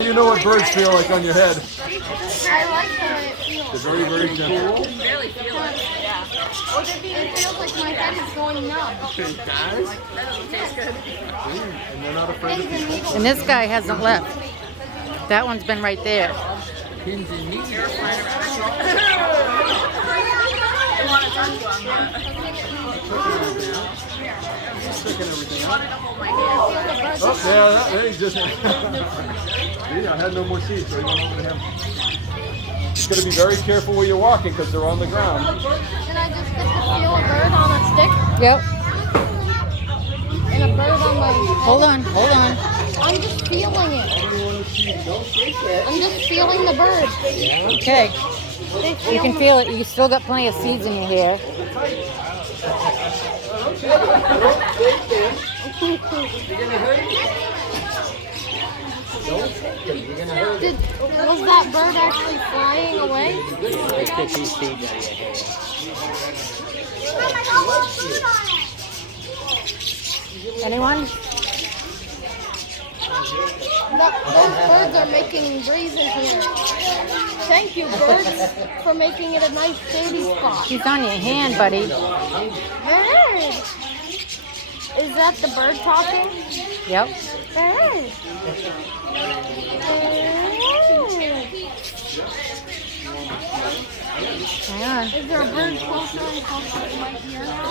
You know what birds feel like on your head. I like the way it feels. They're very, very gentle. You barely feel it. Yeah. Well, it feels like my head is going numb. It does? That doesn't taste good. And they're not afraid of Pins and people. needles. And this guy hasn't left. That one's been right there. Pins and needles. You want to touch one, Just sticking everything out. I feel the birds. Oh, yeah, there he just. See, I had no more seeds, so he went over to him. You gotta be very careful where you're walking because they're on the ground. Can I just get to feel a bird on a stick? Yep. And a bird on my head? Hold on, hold on. I'm just feeling it. I'm just feeling the bird. Okay. They You can feel it. You still got plenty of seeds in your hair. Was that bird actually flying away? Anyone? Those birds are making breeze in here. Thank you, birds, for making it a nice baby spot. He's on your hand, buddy. Bird! Is that the bird talking? Yep. Bird! Hang on. Is there a bird closer and closer to my ear now?